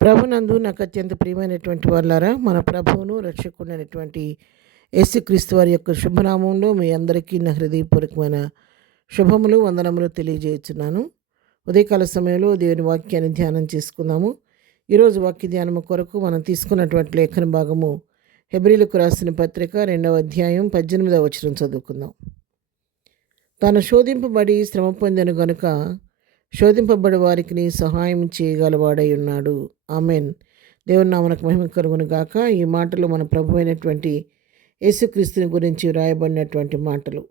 ప్రభునందు నాకు అత్యంత ప్రియమైనటువంటి వాళ్ళారా, మన ప్రభువును రక్షకుడైనటువంటి యేసుక్రీస్తు వారి యొక్క శుభనామంలో మీ అందరికీ నా హృదయపూర్వకమైన శుభములు వందనములు తెలియజేస్తున్నాను. ఉదయకాల సమయంలో దేవుని వాక్యాన్ని ధ్యానం చేసుకుందాము. ఈరోజు వాక్య ధ్యానము కొరకు మనం తీసుకున్నటువంటి లేఖన భాగము హెబ్రీలకు రాసిన పత్రిక 2వ అధ్యాయం 18వ వచనం చదువుకుందాం. తాను శోధింపబడి శ్రమ పొందెను గనుక శోధింపబడి వారికి సహాయం చేయగలవాడై ఉన్నాడు. ఆమెన్. దేవుని నామమునకు మహిమ కలుగును గాక. ఈ మాటలు మన ప్రభు అయినటువంటి యేసుక్రీస్తుని గురించి వ్రాయబడినటువంటి మాటలు.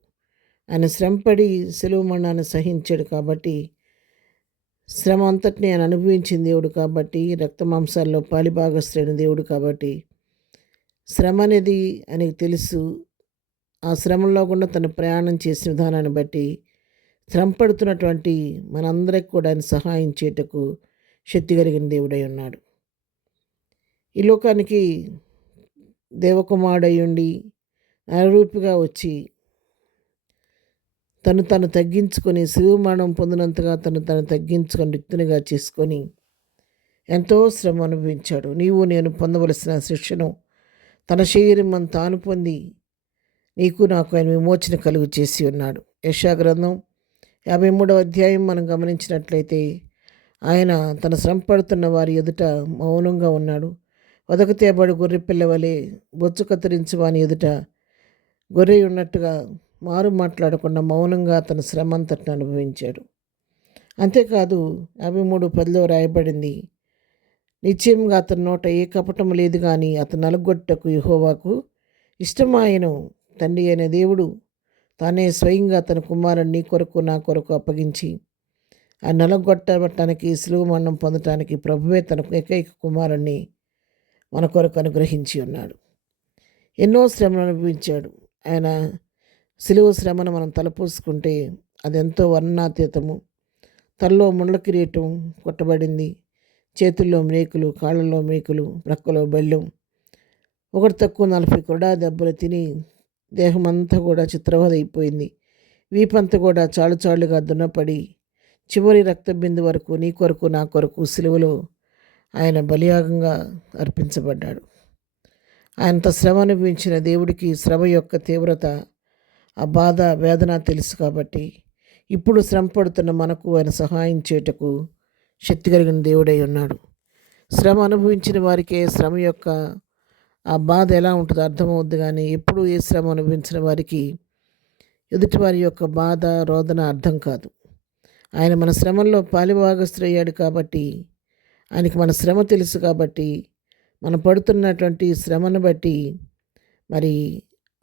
ఆయన శ్రమపడి సెలవు మరణాన్ని సహించాడు కాబట్టి, శ్రమ అంతటిని ఆయన అనుభవించిన దేవుడు కాబట్టి, రక్త మాంసాల్లో పాలిభాగస్తుడైన దేవుడు కాబట్టి, శ్రమ అనేది ఆయనకు తెలుసు. ఆ శ్రమలో కూడా తను ప్రయాణం చేసిన విధానాన్ని బట్టి శ్రమ పడుతున్నటువంటి మనందరికి కూడా ఆయన సహాయం చేయటకు శక్తి కలిగిన దేవుడై ఉన్నాడు. ఈ లోకానికి దేవకుమారుడై ఉండి నరరూపిగా వచ్చి తను తగ్గించుకొని శిలువ మరణం పొందినంతగా తను తగ్గించుకొని రిక్తునిగా చేసుకొని ఎంతో శ్రమ అనుభవించాడు. నీవు నేను పొందవలసిన శిక్షను తన శరీరం తాను పొంది నీకు నాకు ఆయన విమోచన కలుగు చేసి ఉన్నాడు. యెషయా గ్రంథం 53వ అధ్యాయం మనం గమనించినట్లయితే ఆయన తన శ్రమ పడుతున్న వారి ఎదుట మౌనంగా ఉన్నాడు. వదకు తేబడి గొర్రె పిల్లవలే బొచ్చు కత్తిరించి వాని ఎదుట గొర్రె ఉన్నట్టుగా మారు మాట్లాడకుండా మౌనంగా తన శ్రమ అంతటిని అనుభవించాడు. అంతేకాదు 53:10 రాయబడింది, నిశ్చయంగా అతని నోట ఏ కపటం లేదు, కానీ అతను నలుగొట్టకు యెహోవాకు ఇష్టమాయను. తండ్రి అయిన దేవుడు తానే స్వయంగా తన కుమారుని నీ కొరకు నా కొరకు అప్పగించి ఆ నలగొట్టబట్టడానికి సిలువ మరణం పొందటానికి ప్రభువే తన ఏకైక కుమారుణ్ణి మన కొరకు అనుగ్రహించి ఉన్నాడు. ఎన్నో శ్రమను అనుభవించాడు. ఆయన సిలువ శ్రమను మనం తలపోసుకుంటే అదెంతో వర్ణనాతీతము. తలలో ముండ్ల కిరీటం కొట్టబడింది, చేతుల్లో మేకులు, కాళ్ళలో మేకులు, ప్రక్కలో బెల్లం, ఒకటి తక్కువ 40 కొరడా దెబ్బలు తిని దేహమంతా కూడా చిత్రవద అయిపోయింది. వీపంతా కూడా చాలుగా దున్నపడి చివరి రక్త బిందు వరకు నీ కొరకు నా కొరకు సిలువలో ఆయన బలియాగంగా అర్పించబడ్డాడు. ఆయనంత శ్రమ అనుభవించిన దేవుడికి శ్రమ యొక్క తీవ్రత, ఆ బాధ వేదన తెలుసు కాబట్టి ఇప్పుడు శ్రమ పడుతున్న మనకు ఆయన సహాయం చేయటకు శక్తి కలిగిన దేవుడై ఉన్నాడు. శ్రమ అనుభవించిన వారికే శ్రమ యొక్క ఆ బాధ ఎలా ఉంటుందో అర్థమవుద్ది. కానీ ఎప్పుడు ఏ శ్రమ అనుభవించిన వారికి ఎదుటివారి యొక్క బాధ రోదన అర్థం కాదు. ఆయన మన శ్రమల్లో పాలిభాగస్తుడయ్యాడు కాబట్టి, ఆయనకి మన శ్రమ తెలుసు కాబట్టి, మనం పడుతున్నటువంటి శ్రమను బట్టి మరి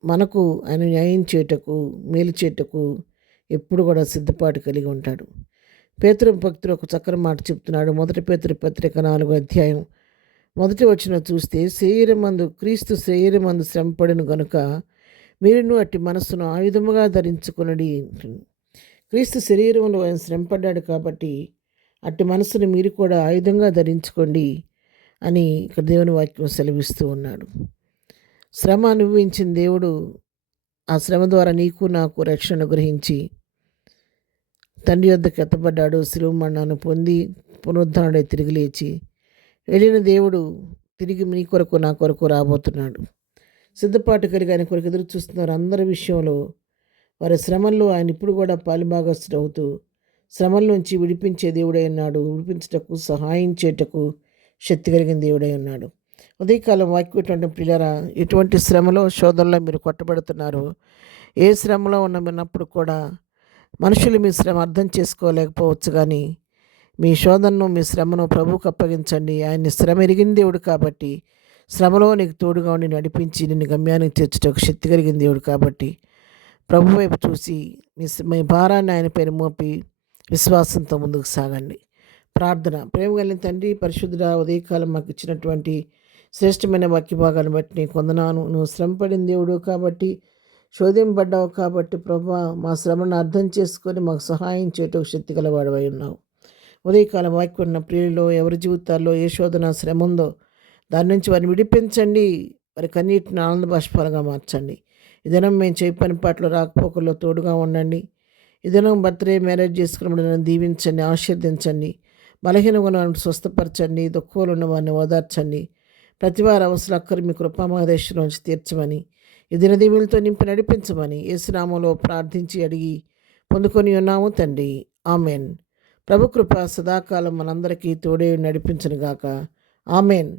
మనకు ఆయన న్యాయం చేయటకు, మేలు చేయటకు ఎప్పుడు కూడా సిద్ధపాటు కలిగి ఉంటాడు. పేతురు భక్తుడు ఒక చక్కని మాట చెప్తున్నాడు. 1 పేతురు పత్రిక 4వ అధ్యాయం 1వ వచనం చూస్తే, క్రీస్తు శరీరమందు శ్రమపడిన గనుక మీరును అట్టి మనస్సును ఆయుధముగా ధరించుకునడి. క్రీస్తు శరీరంలో ఆయన శ్రమపడ్డాడు కాబట్టి అట్టి మనసుని మీరు కూడా ఆయుధంగా ధరించుకోండి అని ఇక్కడ దేవుని వాక్యం సెలవిస్తూ ఉన్నాడు. శ్రమ అనుభవించిన దేవుడు ఆ శ్రమ ద్వారా నీకు నాకు రక్షణ గ్రహించి తండ్రి యొద్దకు ఎత్తబడ్డాడు. శిలువ మరణాన్ని పొంది పునరుద్ధరణుడై తిరిగి లేచి వెళ్ళిన దేవుడు తిరిగి నీ కొరకు నా కొరకు రాబోతున్నాడు. సిద్ధపాటు కలిగి ఆయన కొరకు ఎదురు చూస్తున్నారు. అందరి విషయంలో వారి శ్రమల్లో ఆయన ఇప్పుడు కూడా పాలిభాగస్తుడు అవుతూ శ్రమల నుంచి విడిపించే దేవుడై ఉన్నాడు. విడిపించటకు సహాయం చేయటకు శక్తి కలిగిన దేవుడై ఉన్నాడు. ఉదయకాలం వాక్యం ప్రియులారా, ఎటువంటి శ్రమలో శోధనలో మీరు కొట్టబడుతున్నారు, ఏ శ్రమలో ఉన్నప్పుడు కూడా మనుషులు మీ శ్రమ అర్థం చేసుకోలేకపోవచ్చు, కానీ మీ శోధనను మీ శ్రమను ప్రభువుకు అప్పగించండి. ఆయన్ని శ్రమ ఎరిగిన దేవుడు కాబట్టి, శ్రమలో నీకు తోడుగా ఉండి నడిపించి నిన్ను గమ్యానికి తెచ్చుటకు శక్తి కలిగిన దేవుడు కాబట్టి ప్రభు వైపు చూసి మీ భారాన్ని ఆయన పైన మోపి విశ్వాసంతో ముందుకు సాగండి. ప్రార్థన. ప్రేమ కలిగిన తండ్రి, పరిశుద్ధుడా, ఉదయకాలం మాకు ఇచ్చినటువంటి శ్రేష్టమైన వాక్య భాగాన్ని బట్టి నీకు వందనాలు. నువ్వు శ్రమపడిన దేవుడు కాబట్టి, శోధింపబడ్డావు కాబట్టి ప్రభా, మా శ్రమను అర్థం చేసుకొని మాకు సహాయం చేయటకు శక్తి గలవాడవై ఉన్నావు. ఉదయకాలం వాక్యం ఉన్న ప్రియుల్లో ఎవరి జీవితాల్లో ఏ శోధన శ్రమ ఉందో దాని నుంచి వారిని విడిపించండి. వారి కన్నీటిని ఆనంద బాష్పాలుగా మార్చండి. ఈ దినం మేము చేయి పని పాటలు రాకపోకల్లో తోడుగా ఉండండి. ఈ దినం బర్త్డే మ్యారేజ్ చేసుకున్నప్పుడు నన్ను దీవించండి, ఆశీర్వదించండి. బలహీనంగా ఉన్న వారిని స్వస్థపరచండి, దుఃఖంలో ఉన్న వారిని ఓదార్చండి. ప్రతివారి అవసరం అక్కరు మీ కృపామహదేశంలోంచి తీర్చమని, ఈ దినదీవులతో నింపి నడిపించమని యేసునామంలో ప్రార్థించి అడిగి పొందుకొని ఉన్నాము తండ్రి. ఆమెన్. ప్రభు కృప సదాకాలం మనందరికీ తోడే నడిపించునుగాక. ఆమెన్.